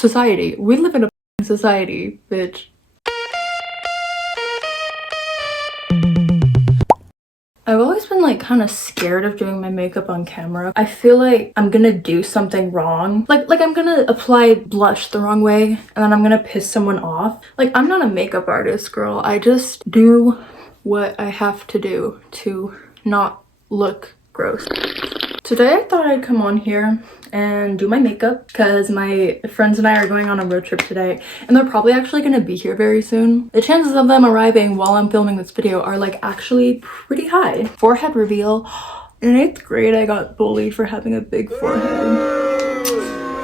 society. We live in a society, bitch. I've always been like kind of scared of doing my makeup on camera. I feel like I'm gonna do something wrong. Like I'm gonna apply blush the wrong way and then I'm gonna piss someone off. Like, I'm not a makeup artist, girl. I just do what I have to do to not look gross. Today I thought I'd come on here and do my makeup because my friends and I are going on a road trip today and they're probably actually going to be here very soon. The chances of them arriving while I'm filming this video are like actually pretty high. Forehead reveal. In 8th grade I got bullied for having a big forehead.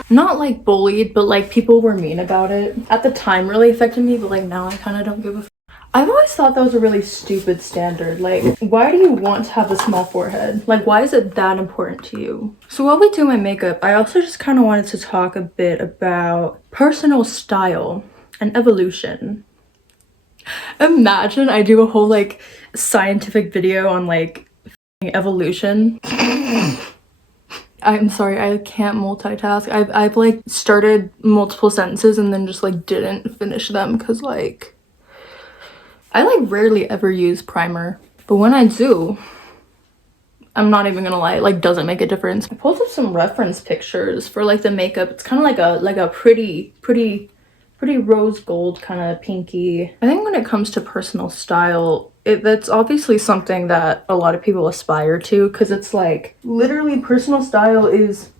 Not like bullied, but like people were mean about it. At the time really affected me, but like now I kind of don't give a I've always thought that was a really stupid standard. Like, why do you want to have a small forehead? Like, why is it that important to you? So while we do my makeup, I also just kind of wanted to talk a bit about personal style and evolution. Imagine I do a whole like scientific video on like evolution. I'm sorry, I can't multitask. I've like started multiple sentences and then just like didn't finish them because like I like rarely ever use primer, but when I do, I'm not even gonna lie, it like doesn't make a difference. I pulled up some reference pictures for like the makeup. It's kind of like a pretty rose gold, kind of pinky. I think when it comes to personal style, that's obviously something that a lot of people aspire to because it's like literally personal style is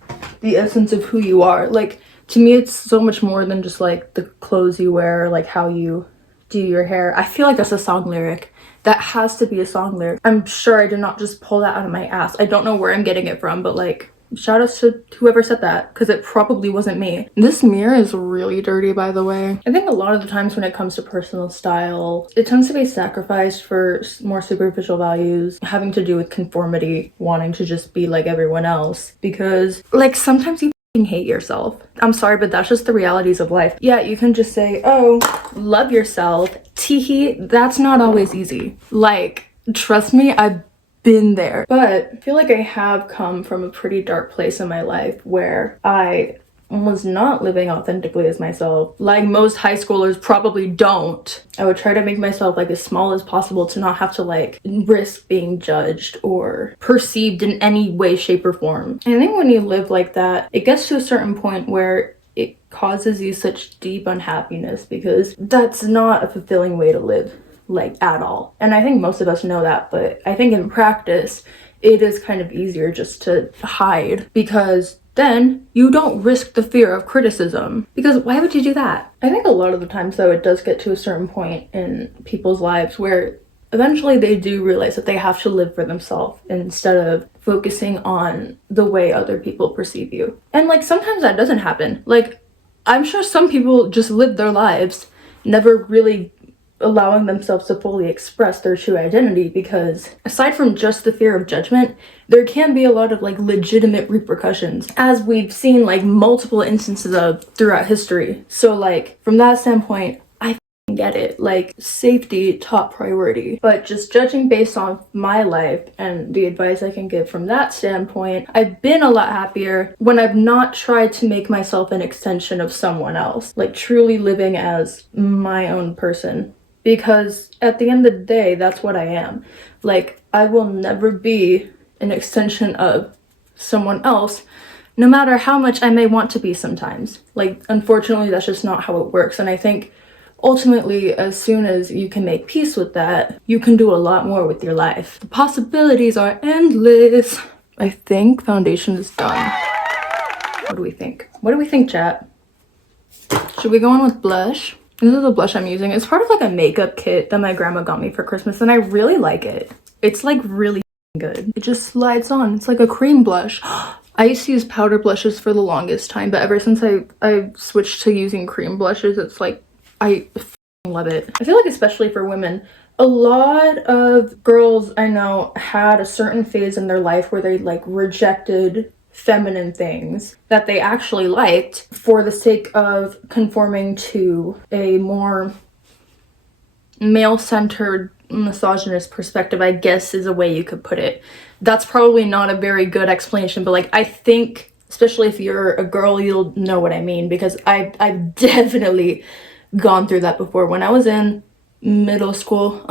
the essence of who you are. Like, to me, it's so much more than just like the clothes you wear, like how you do your hair. I feel like that's a song lyric. That has to be a song lyric. I'm sure I did not just pull that out of my ass. I don't know where I'm getting it from, but like, shout out to whoever said that because it probably wasn't me. This mirror is really dirty, by the way. I think a lot of the times when it comes to personal style, it tends to be sacrificed for more superficial values, having to do with conformity, wanting to just be like everyone else, because like sometimes you hate yourself. I'm sorry, but that's just the realities of life. Yeah, you can just say, oh, love yourself. Teehee, that's not always easy. Like, trust me, I've been there. But I feel like I have come from a pretty dark place in my life where I was not living authentically as myself, like most high schoolers probably don't. I would try to make myself like as small as possible to not have to like risk being judged or perceived in any way, shape, or form. And I think when you live like that, it gets to a certain point where it causes you such deep unhappiness because that's not a fulfilling way to live, like at all. And I think most of us know that, but I think in practice it is kind of easier just to hide because then you don't risk the fear of criticism. Because why would you do that? I think a lot of the times though, it does get to a certain point in people's lives where eventually they do realize that they have to live for themselves instead of focusing on the way other people perceive you. And like sometimes that doesn't happen. Like, I'm sure some people just live their lives never really allowing themselves to fully express their true identity because aside from just the fear of judgment, there can be a lot of like legitimate repercussions, as we've seen like multiple instances of throughout history. So like from that standpoint, I get it, like safety top priority, but just judging based on my life and the advice I can give from that standpoint, I've been a lot happier when I've not tried to make myself an extension of someone else, like truly living as my own person. Because at the end of the day, that's what I am. Like, I will never be an extension of someone else, no matter how much I may want to be sometimes. Like, unfortunately, that's just not how it works. And I think ultimately, as soon as you can make peace with that, you can do a lot more with your life. The possibilities are endless. I think foundation is done. What do we think? What do we think, chat? Should we go on with blush? This is the blush I'm using. It's part of like a makeup kit that my grandma got me for Christmas and I really like it. It's like really good. It just slides on. It's like a cream blush. I used to use powder blushes for the longest time, but ever since I switched to using cream blushes, it's like I love it. I feel like especially for women, a lot of girls I know had a certain phase in their life where they like rejected feminine things that they actually liked for the sake of conforming to a more male-centered misogynist perspective, I guess is a way you could put it. That's probably not a very good explanation, but like I think Especially if you're a girl, you'll know what I mean, because I've definitely gone through that before. When I was in middle school,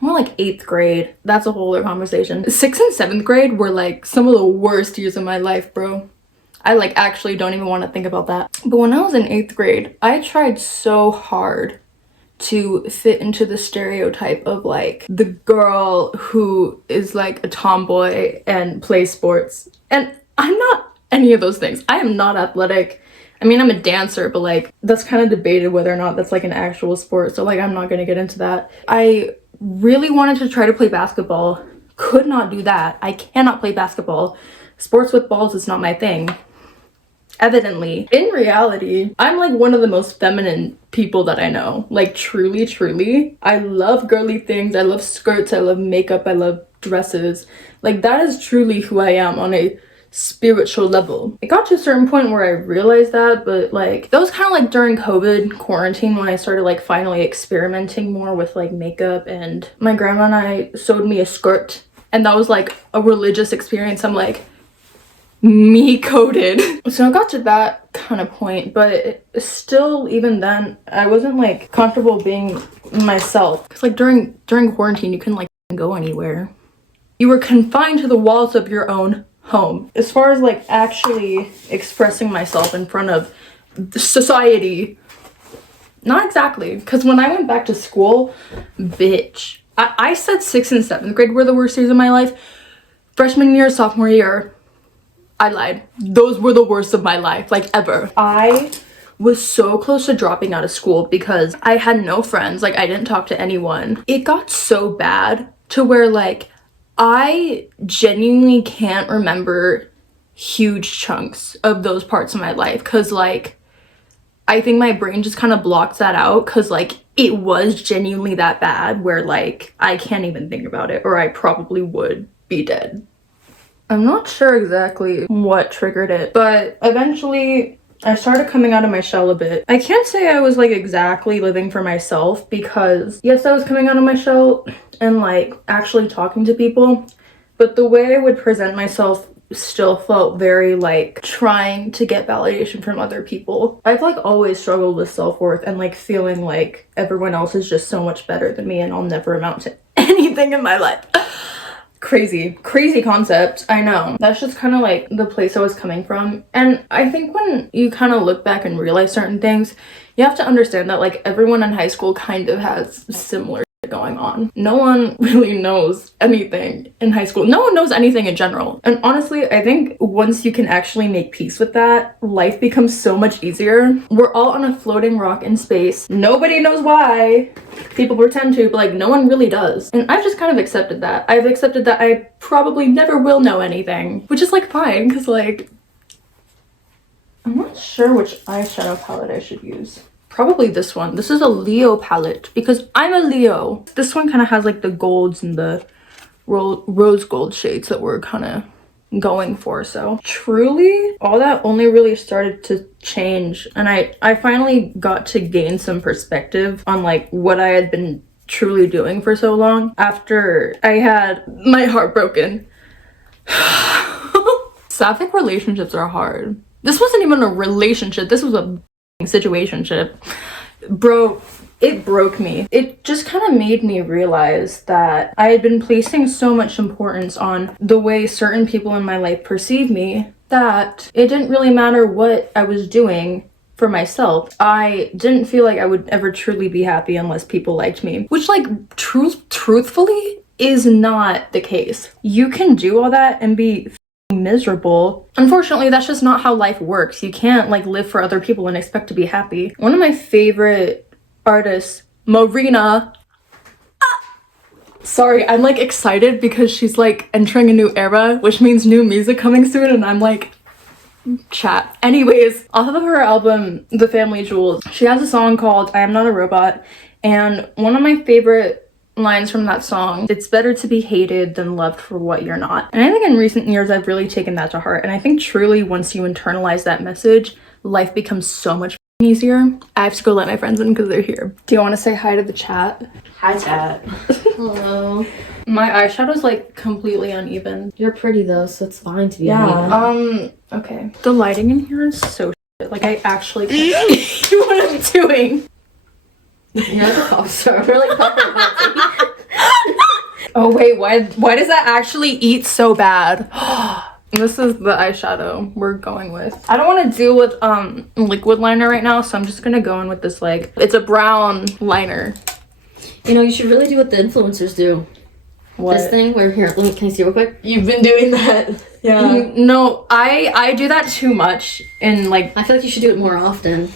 more like 8th grade, that's a whole other conversation. 6th and 7th grade were like some of the worst years of my life, bro. I like actually don't even want to think about that. But when I was in 8th grade, I tried so hard to fit into the stereotype of like the girl who is like a tomboy and plays sports. And I'm not any of those things. I am not athletic. I mean, I'm a dancer, but like that's kind of debated whether or not that's like an actual sport. So like I'm not gonna get into that. I really wanted to try to play basketball. Could not do that. I cannot play basketball. Sports with balls is not my thing. Evidently. In reality, I'm like one of the most feminine people that I know. Like truly, truly. I love girly things. I love skirts. I love makeup. I love dresses. Like that is truly who I am on a spiritual level. It got to a certain point where I realized that, but like that was kind of like during COVID quarantine when I started like finally experimenting more with like makeup, and my grandma and I sewed me a skirt, and that was like a religious experience. I'm like, me coded. So I got to that kind of point, but still, even then, I wasn't like comfortable being myself. Cause like during quarantine, you couldn't like go anywhere. You were confined to the walls of your own home. As far as like actually expressing myself in front of society, not exactly. Because when I went back to school, bitch, I said 6th and 7th grade were the worst years of my life. Freshman year, sophomore year, I lied. Those were the worst of my life, like ever. I was so close to dropping out of school because I had no friends. Like I didn't talk to anyone. It got so bad to where like I genuinely can't remember huge chunks of those parts of my life, because like I think my brain just kind of blocks that out, because like it was genuinely that bad where like I can't even think about it, or I probably would be dead. I'm not sure exactly what triggered it, but eventually I started coming out of my shell a bit. I can't say I was like exactly living for myself, because yes, I was coming out of my shell and like actually talking to people, but the way I would present myself still felt very like trying to get validation from other people. I've like always struggled with self-worth and like feeling like everyone else is just so much better than me and I'll never amount to anything in my life. Crazy concept, I know. That's just kind of like the place I was coming from. And I think when you kind of look back and realize certain things, you have to understand that like everyone in high school kind of has similar shit going on. No one really knows anything in high school. No one knows anything in general. And honestly, I think once you can actually make peace with that, life becomes so much easier. We're all on a floating rock in space. Nobody knows why. People pretend to, but like no one really does. And I've just kind of accepted that. I've accepted that I probably never will know anything, which is like fine, because like I'm not sure which eyeshadow palette I should use. Probably this one. This is a Leo palette because I'm a Leo. This one kind of has like the golds and the rose gold shades that we're kind of going for. So truly all that only really started to change, and I finally got to gain some perspective on like what I had been truly doing for so long after I had my heart broken. Sapphic relationships are hard. This wasn't even a relationship, this was a situationship. Bro, it broke me. It just kind of made me realize that I had been placing so much importance on the way certain people in my life perceive me that it didn't really matter what I was doing for myself. I didn't feel like I would ever truly be happy unless people liked me, which like truthfully is not the case. You can do all that and be miserable. Unfortunately, that's just not how life works. You can't like live for other people and expect to be happy. One of my favorite artists, Marina, sorry, I'm like excited because she's like entering a new era, which means new music coming soon, and I'm like, chat. Anyways, off of her album The Family Jewels, she has a song called I Am Not a Robot, and one of my favorite lines from that song, it's better to be hated than loved for what you're not. And I think in recent years I've really taken that to heart, and I think truly once you internalize that message, life becomes so much easier. I have to go let my friends in because they're here. Do you want to say hi to the chat? Hi chat. Hello. My eyeshadow's like completely uneven. You're pretty though, so it's fine to be Yeah. Okay. The lighting in here is so shit. Like I actually can't see what I'm doing. You're like a pop star. We're like pop. Oh wait, why does that actually eat so bad? This is the eyeshadow we're going with. I don't want to deal with liquid liner right now, so I'm just gonna go in with this like, it's a brown liner. You know, you should really do what the influencers do. What? This thing where, here, let me, can I see real quick? You've been doing that. Yeah. No, I do that too much in like, I feel like you should do it more often.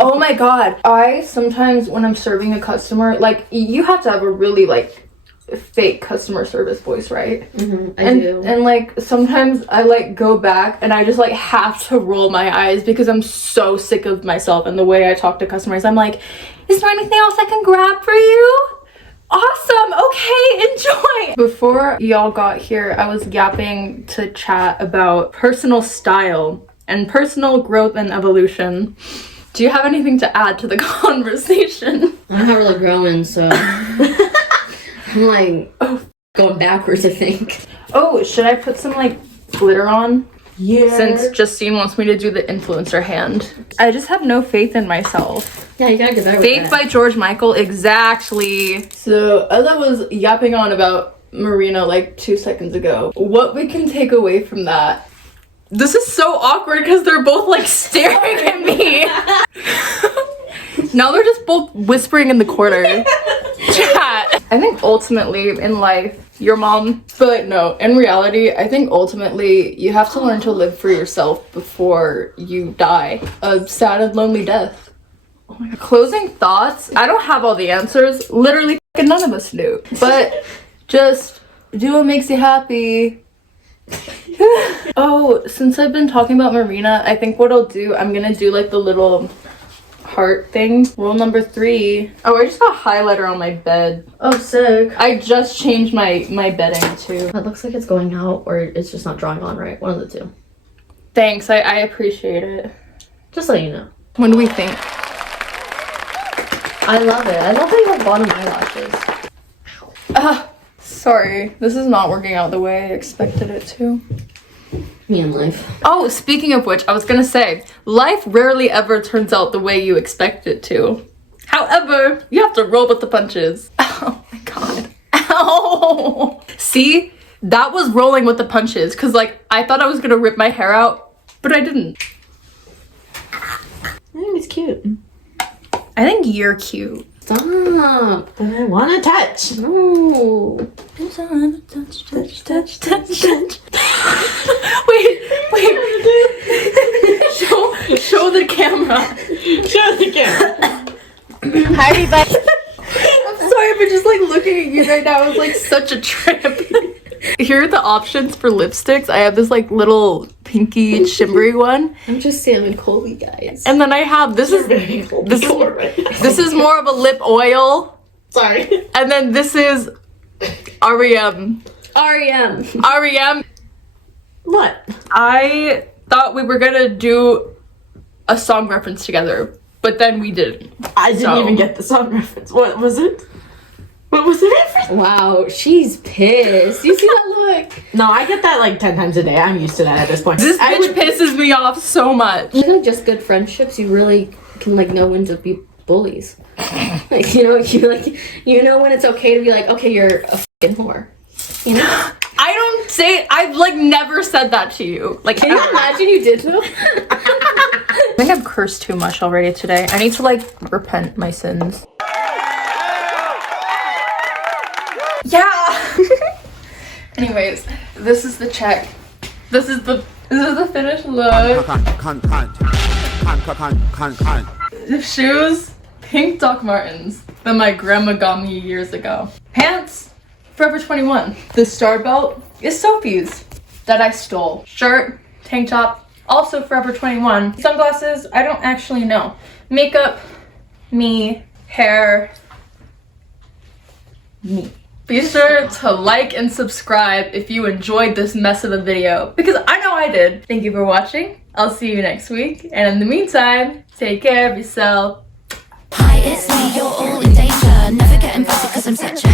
oh my god. I sometimes when I'm serving a customer, like you have to have a really like fake customer service voice, right? I do. And like sometimes I like go back and I just like have to roll my eyes because I'm so sick of myself and the way I talk to customers. I'm like, is there anything else I can grab for you? Awesome, okay, enjoy. Before y'all got here, I was yapping to chat about personal style and personal growth and evolution. Do you have anything to add to the conversation? I'm not really growing, so I'm like going backwards, I think. Oh, should I put some like glitter on? Yeah. Since Justine wants me to do the influencer hand. I just have no faith in myself. Yeah, you gotta get better with Faith that. by George Michael, exactly. So as I was yapping on about Marina like 2 seconds ago, what we can take away from that. This is so awkward because they're both like staring at me. Now they're just both whispering in the corner. Chat. I think ultimately in life, your mom, but no, in reality, I think ultimately you have to learn to live for yourself before you die a sad and lonely death. Oh my god. Closing thoughts. I don't have all the answers. Literally none of us do. But just do what makes you happy. Oh, since I've been talking about Marina, I think what I'll do, I'm gonna do like the little heart thing. Rule number 3. Oh, I just got highlighter on my bed. Oh, sick. I just changed my bedding too. It looks like it's going out or it's just not drawing on right. One of the two. Thanks, I appreciate it. Just so you know. When do we think? I love it. I love how you have bottom eyelashes. Sorry. This is not working out the way I expected it to. Me and life. Oh, speaking of which, I was gonna say, life rarely ever turns out the way you expect it to. However, you have to roll with the punches. Oh my god. Ow! See? That was rolling with the punches, because like, I thought I was gonna rip my hair out, but I didn't. I think it's cute. I think you're cute. Stop. But I want to touch. No. Touch. Wait. Show the camera. Show the camera. Hi, everybody. I'm sorry, but just like looking at you right now is like such a trip. Here are the options for lipsticks. I have this like little pinky shimmery one. I'm just Sam and Colby, guys. And then I have this is more of a lip oil. Sorry. And then this is REM. REM. What? I thought we were gonna do a song reference together, but then we didn't. I didn't even get the song reference. What was it? What was the reference? Wow, she's pissed. You see that look? No, I get that like 10 times a day. I'm used to that at this point. This bitch pisses me off so much. You know, just good friendships, you really can like know when to be bullies. Like, you know when it's okay to be like, okay, you're a fucking whore. You know? I don't say, I've like never said that to you. Like, Can you imagine you did though? I think I've cursed too much already today. I need to like repent my sins. Yeah. Anyways, this is the check. This is the finished look. The shoes, pink Doc Martens that my grandma got me years ago. Pants, Forever 21. The star belt is Sophie's that I stole. Shirt, tank top, also Forever 21. Sunglasses, I don't actually know. Makeup, me. Hair, me. Be sure to like and subscribe if you enjoyed this mess of a video, because I know I did. Thank you for watching. I'll see you next week. And in the meantime, take care of yourself. Hi, it's me, you're all in danger. Never getting better because I'm such a